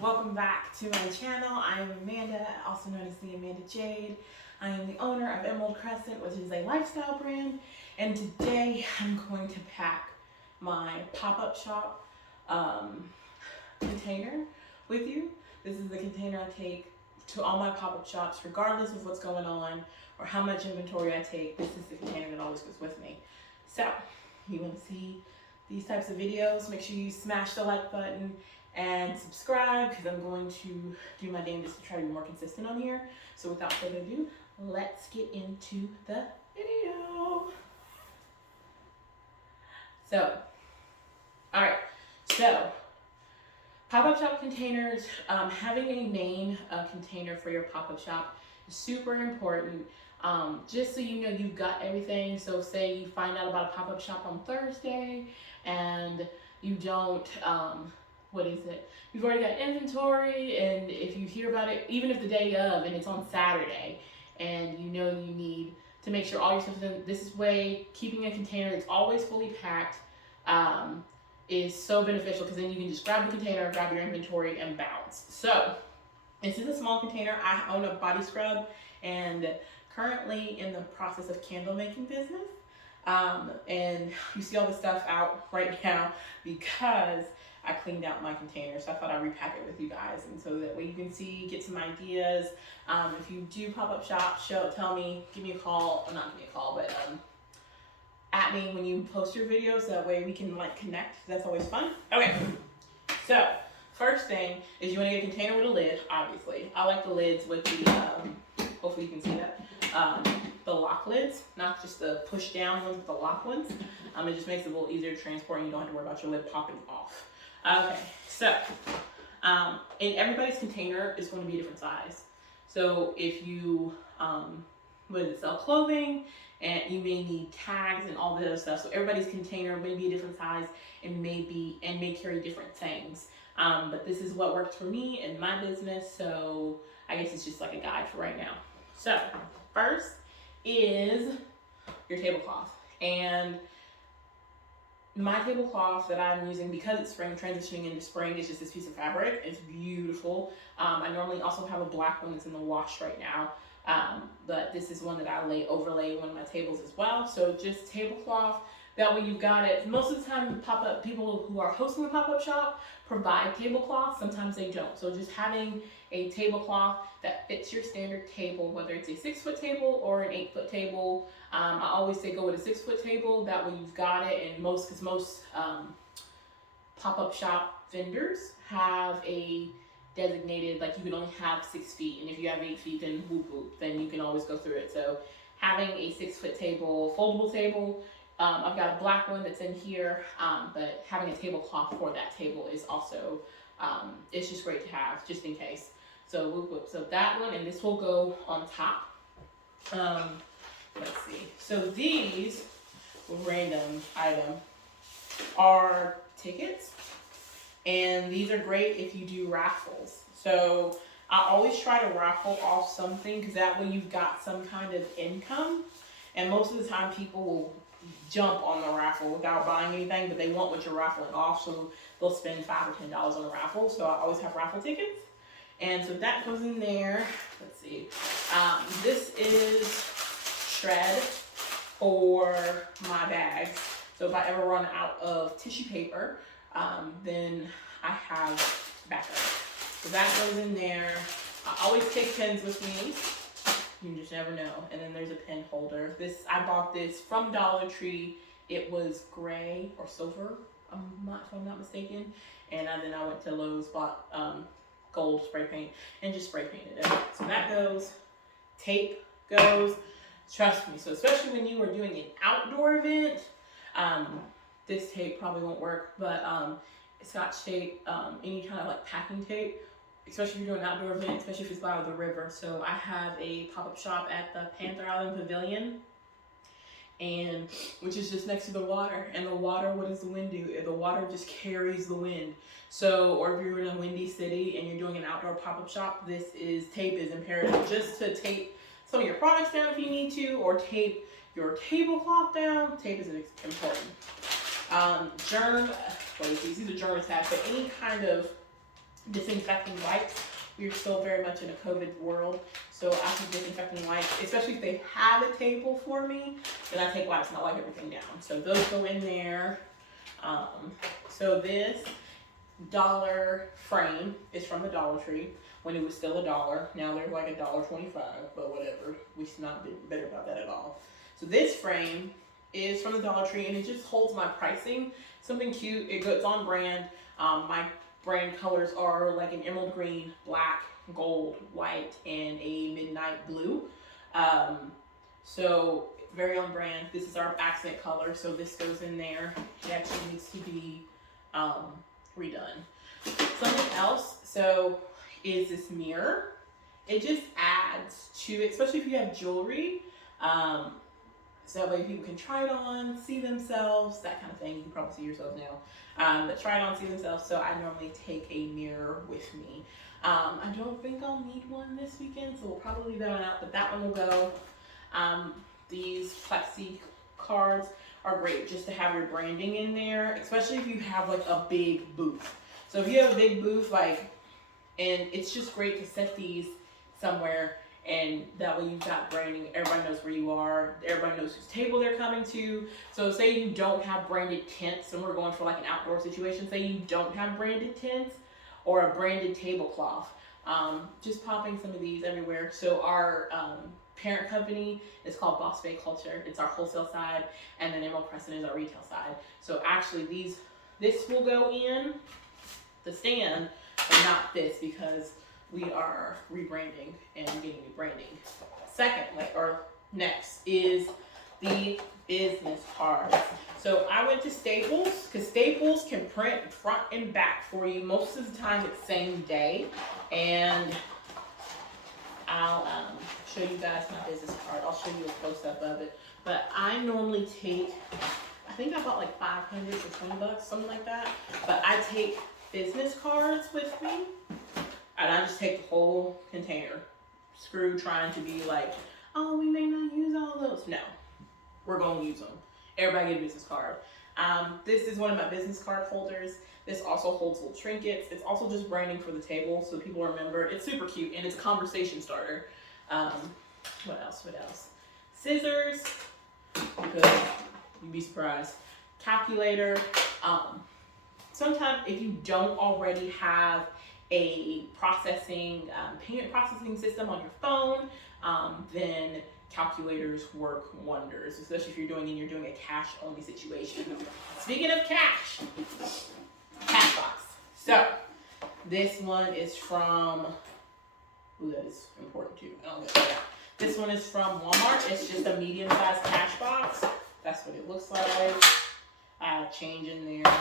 Welcome back to my channel. I am Amanda, also known as TheAmandaJade. I am the owner of Emerald Crescent, which is a lifestyle brand, and today I'm going to pack my pop-up shop container with you. This is the container I take to all my pop-up shops, regardless of what's going on or how much inventory I take. This is the container that always goes with me. So, you want to see these types of videos, make sure you smash the like button and subscribe, because I'm going to do my damnedest to try to be more consistent on here. So without further ado, let's get into the video. So, alright, so pop-up shop containers, having a main container for your pop-up shop is super important. Just so you know you've got everything. So say you find out about a pop-up shop on Thursday and you don't, you've already got inventory, and if you hear about it, even if the day of and it's on Saturday, and you know you need to make sure all your stuff is in, this is way, keeping a container that's always fully packed is so beneficial, because then you can just grab the container, grab your inventory, and bounce. So, this is a small container. I own a body scrub, and currently in the process of candle making business. And you see all this stuff out right now because I cleaned out my container, so I thought I'd repack it with you guys, and so that way you can see, get some ideas. If you do pop-up shop, tell me, give me a call, or not give me a call, but at me when you post your videos, so that way we can like connect. That's always fun. Okay, so first thing is you want to get a container with a lid, obviously. I like the lids with the, hopefully you can see that, the lock lids, not just the push down ones, but the lock ones. It just makes it a little easier to transport, and you don't have to worry about your lid popping off. Okay, so, and everybody's container is going to be a different size. So if you, sell clothing, and you may need tags and all the other stuff. So everybody's container may be a different size and may carry different things. But this is what works for me and my business. So I guess it's just like a guide for right now. So first is your tablecloth. And my tablecloth that I'm using, because it's spring, transitioning into spring, is just this piece of fabric. It's beautiful. I normally also have a black one that's in the wash right now. But this is one that I overlay one of my tables as well. So just tablecloth, that way you've got it. Most of the time, people who are hosting a pop-up shop provide tablecloth. Sometimes they don't. So just having a tablecloth that fits your standard table, whether it's a 6-foot table or an 8-foot table. I always say go with a 6-foot table. That way you've got it. And most pop-up shop vendors have a designated, like you can only have 6 feet, and if you have 8 feet, then whoop whoop, then you can always go through it. So having a 6-foot table, foldable table, I've got a black one that's in here, but having a tablecloth for that table is also, it's just great to have, just in case. So whoop whoop, so that one, and this will go on top. Let's see, so these random item are tickets. And these are great if you do raffles. So I always try to raffle off something, because that way you've got some kind of income. And most of the time people will jump on the raffle without buying anything, but they want what you're raffling off, so they'll spend $5 or $10 on a raffle. So I always have raffle tickets. And so that goes in there. Let's see. This is shred for my bags. So if I ever run out of tissue paper, then I have backup. So that goes in there. I always take pens with me. You just never know. And then there's a pen holder. I bought this from Dollar Tree. It was gray or silver, if I'm not mistaken. And then I went to Lowe's, bought gold spray paint, and just spray painted it. So that goes. Tape goes. Trust me. So especially when you are doing an outdoor event, this tape probably won't work, but Scotch tape, any kind of like packing tape, especially if you're doing an outdoor event, especially if it's by the river. So I have a pop-up shop at the Panther Island Pavilion, and which is just next to the water. And the water, what does the wind do? The water just carries the wind. So, or if you're in a windy city and you're doing an outdoor pop-up shop, tape is imperative, just to tape some of your products down if you need to, or tape your tablecloth down. Tape is important. These are germ attacks, but any kind of Disinfecting wipes. We're still very much in a COVID world, so I take disinfecting wipes, especially if they have a table for me, then I take wipes and I wipe everything down. So those go in there. So this dollar frame is from the Dollar Tree when it was still $1. Now they're like $1.25, but whatever. We should not be bitter about that at all. So this frame is from the Dollar Tree, and it just holds my pricing. Something cute. It goes on brand. My brand colors are like an emerald green, black, gold, white, and a midnight blue. So very on brand. This is our accent color, so this goes in there. It actually needs to be redone. Something else, so is this mirror. It just adds to it, especially if you have jewelry. So that way people can try it on, see themselves, that kind of thing. You can probably see yourselves now. But try it on, see themselves. So I normally take a mirror with me. I don't think I'll need one this weekend, so we'll probably leave that one out, but that one will go. These Plexi Cards are great just to have your branding in there, especially if you have like a big booth. So if you have a big booth, like, and it's just great to set these somewhere, and that way you've got branding. Everybody knows where you are. Everybody knows whose table they're coming to. So say you don't have branded tents, and we're going for like an outdoor situation. Say you don't have branded tents or a branded tablecloth. Just popping some of these everywhere. So our parent company is called Usbc Charger. It's our wholesale side, and then Emerald Crescent is our retail side. So actually this will go in the stand, but not this, because we are rebranding and getting new branding. Next is the business cards. So I went to Staples, because Staples can print front and back for you. Most of the time it's same day, and I'll show you guys my business card. I'll show you a close-up of it. But I normally take, I think I bought like 500 for $20, something like that. But I take business cards with me, and I just take the whole container. Screw trying to be like, oh, we may not use all those. No, we're gonna use them. Everybody get a business card. This is one of my business card holders. This also holds little trinkets. It's also just branding for the table, so people remember. It's super cute, and it's a conversation starter. What else? Scissors, because you'd be surprised. Calculator. Sometimes if you don't already have a payment processing system on your phone, then calculators work wonders, especially if you're doing a cash only situation. Speaking of cash box. So this one is from, that is important too. I don't get that. This one is from Walmart. It's just a medium-sized cash box. That's what it looks like. I have change in there,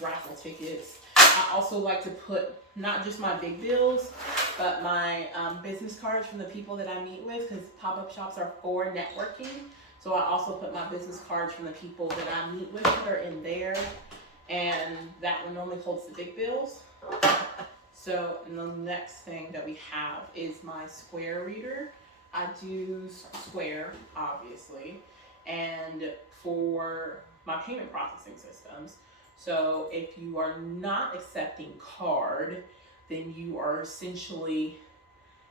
raffle tickets. I also like to put not just my big bills, but my business cards from the people that I meet with, because pop-up shops are for networking. So I also put my business cards from the people that I meet with that are in there, and that one normally holds the big bills. So, and the next thing that we have is my Square reader. I do Square, obviously, and for my payment processing systems. So if you are not accepting card, then you are essentially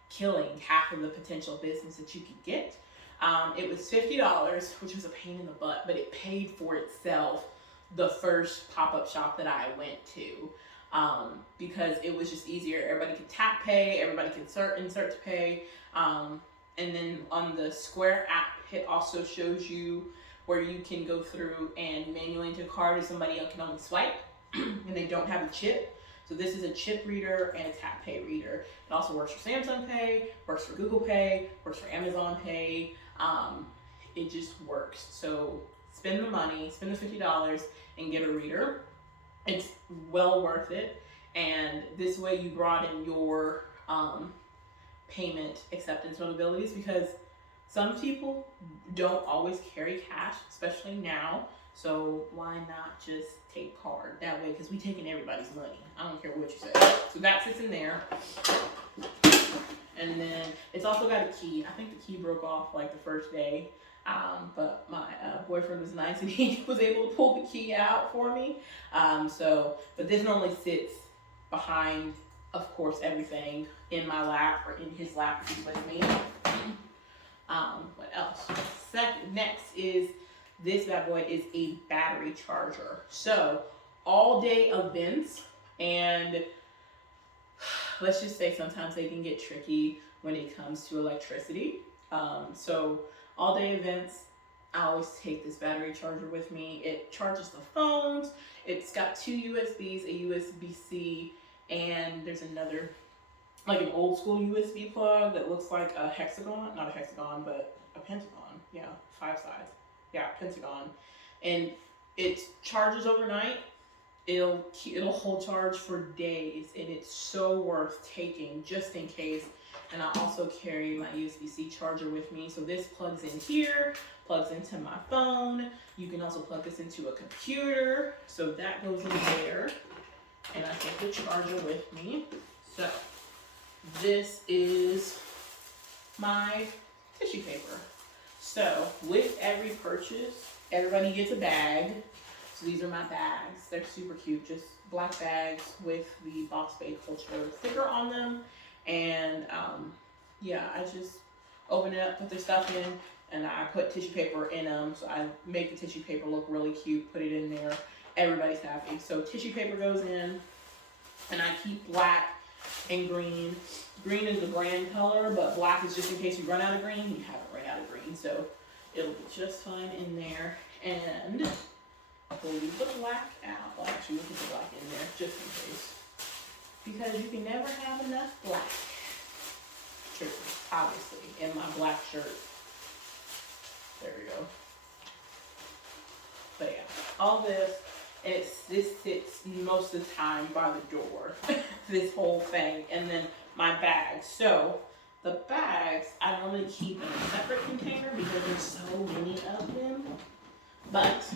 killing half of the potential business that you could get. It was $50, which was a pain in the butt, but it paid for itself the first pop-up shop that I went to, because it was just easier. Everybody could tap pay, everybody could insert to pay. And then on the Square app, it also shows you where you can go through and manually enter a card if somebody else can only swipe and they don't have a chip. So this is a chip reader and a tap pay reader. It also works for Samsung Pay, works for Google Pay, works for Amazon Pay. It just works. So spend the money, spend the $50 and get a reader. It's well worth it. And this way you broaden your payment acceptance abilities, because some people don't always carry cash, especially now. So why not just take card that way? Because we taking everybody's money. I don't care what you say. So that sits in there. And then it's also got a key. I think the key broke off like the first day. But my boyfriend was nice and he was able to pull the key out for me. But this normally sits behind, of course, everything in my lap or in his lap if he's with me. What else? Next is this bad boy is a battery charger. So all day events, and let's just say sometimes they can get tricky when it comes to electricity. So all day events, I always take this battery charger with me. It charges the phones. It's got 2 USBs, a USB-C, and there's another, like an old school USB plug that looks like a hexagon, not a hexagon, but a pentagon. Yeah, 5 sides. Yeah, pentagon. And it charges overnight. It'll hold charge for days, and it's so worth taking just in case. And I also carry my USB-C charger with me. So this plugs in here, plugs into my phone. You can also plug this into a computer. So that goes in there. And I take the charger with me. So this is my tissue paper. So with every purchase, everybody gets a bag. So these are my bags. They're super cute, just black bags with the Boss Babe Culture sticker on them. And yeah, I just open it up, put their stuff in, and I put tissue paper in them. So I make the tissue paper look really cute, put it in there. Everybody's happy. So tissue paper goes in, and I keep black and green. Green is the brand color, but black is just in case you run out of green. You haven't run out of green, so it'll be just fine in there. And we'll leave the black out. Well, actually, we'll put the black in there just in case, because you can never have enough black. True, obviously, in my black shirt. There we go. But yeah, all this, and this sits most of the time by the door. This whole thing, and then my bags. So the bags I normally keep in a separate container because there's so many of them. But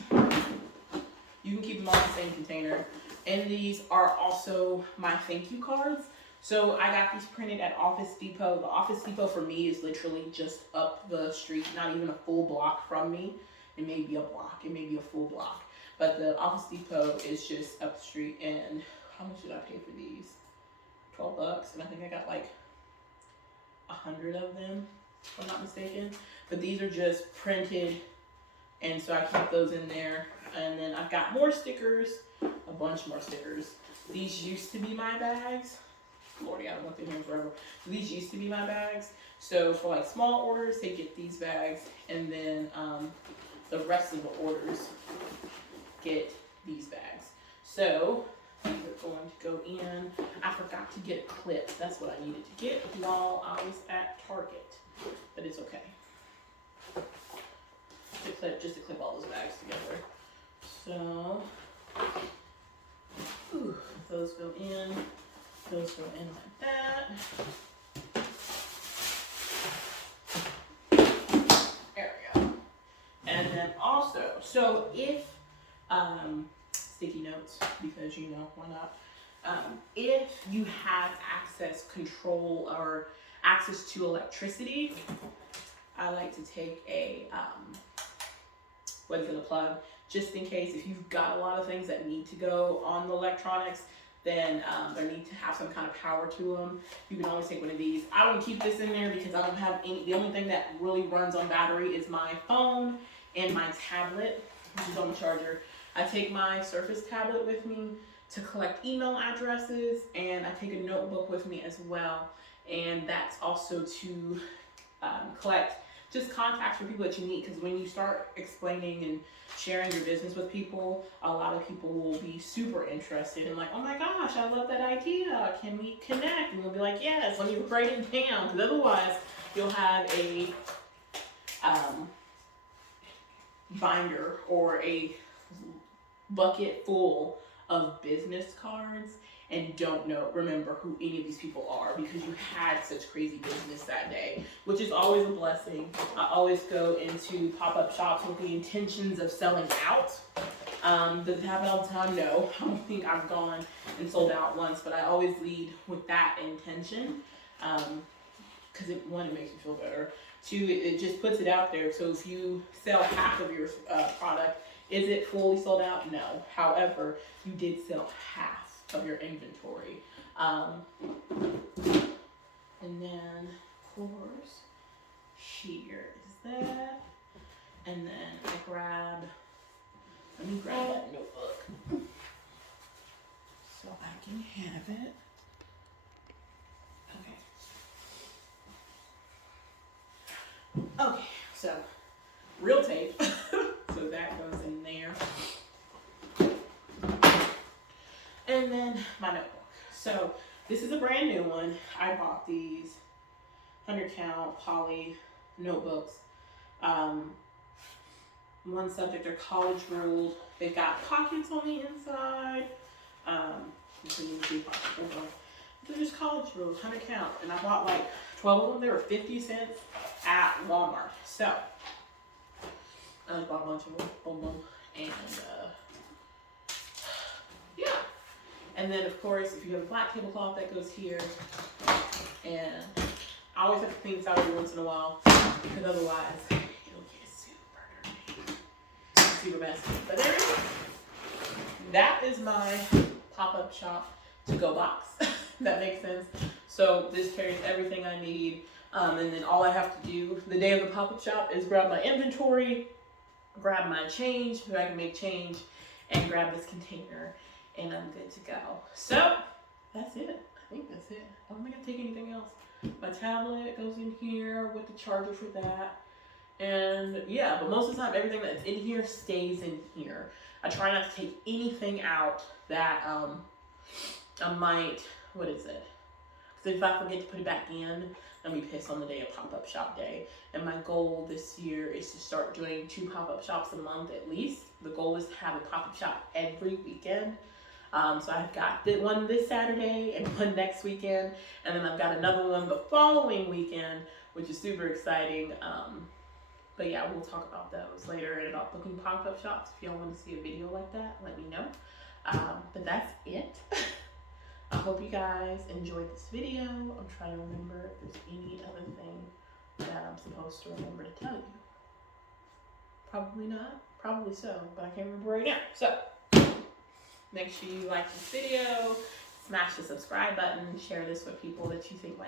you can keep them all in the same container. And these are also my thank you cards. So I got these printed at Office Depot. The Office Depot for me is literally just up the street, not even a full block from me. It may be a block, it may be a full block. But the Office Depot is just up the street. And how much did I pay for these? $12. And I think I got like 100 of them, if I'm not mistaken. But these are just printed, and so I keep those in there. And then I've got more stickers, a bunch more stickers. These used to be my bags. Lordy, I don't want them here forever. These used to be my bags. So for like small orders, they get these bags, and then the rest of the orders get these bags. So these are going to go in. I forgot to get a clip. That's what I needed to get while I was at Target, but it's okay. Just to clip all those bags together. So those go in. Those go in like that. There we go. And then also, so if sticky notes, because you know, why not? If you have control, or access to electricity, I like to take a, a plug, just in case if you've got a lot of things that need to go on the electronics, then they need to have some kind of power to them. You can always take one of these. I don't keep this in there because I don't have any, the only thing that really runs on battery is my phone and my tablet, which is on the charger. I take my Surface tablet with me to collect email addresses, and I take a notebook with me as well. And that's also to collect just contacts for people that you need, because when you start explaining and sharing your business with people, a lot of people will be super interested and like, oh my gosh, I love that idea. Can we connect? And we'll be like, yes, let me write it down. Because otherwise, you'll have a binder or a bucket full of business cards and don't remember who any of these people are because you had such crazy business that day, which is always a blessing. I always go into pop-up shops with the intentions of selling out. Does it happen all the time? No. I don't think I've gone and sold out once, but I always lead with that intention, because one, it makes you feel better. Two, it just puts it out there. So if you sell half of your product, is it fully sold out? No. However, you did sell half of your inventory. And then, of course, here is that. And then I let me grab that notebook so I can have it. Okay, so real tape. So that goes in there. And then my notebook. So this is a brand new one. I bought these 100 count poly notebooks. One subject are college ruled. They've got pockets on the inside. You can even see pockets on them. They're just college ruled, 100 count. And I bought like 12 of them. They were 50 cents at Walmart. So I just bought a bunch of them. Boom, boom. And yeah. And then of course, if you have a black tablecloth, that goes here. And I always have to clean this out every once in a while because otherwise it'll get super dirty, super messy. But there it is. That is my pop-up shop to-go box. That makes sense. So this carries everything I need. And then all I have to do the day of the pop-up shop is grab my inventory, grab my change so I can make change, and grab this container, and I'm good to go. So that's it. I think that's it. I don't think I take anything else. My tablet goes in here with the charger for that. And yeah, but most of the time everything that's in here stays in here. I try not to take anything out that I might, what is it? Because if I forget to put it back in, I'll be pissed on the day of pop-up shop day. And my goal this year is to start doing 2 pop-up shops a month at least. The goal is to have a pop-up shop every weekend. So I've got one this Saturday and one next weekend. And then I've got another one the following weekend, which is super exciting. But yeah, we'll talk about those later and about booking pop-up shops. If y'all want to see a video like that, let me know. But that's it. I hope you guys enjoyed this video. I'm trying to remember if there's any other thing that I'm supposed to remember to tell you. Probably not. Probably so, but I can't remember right now. So make sure you like this video, smash the subscribe button, share this with people that you think might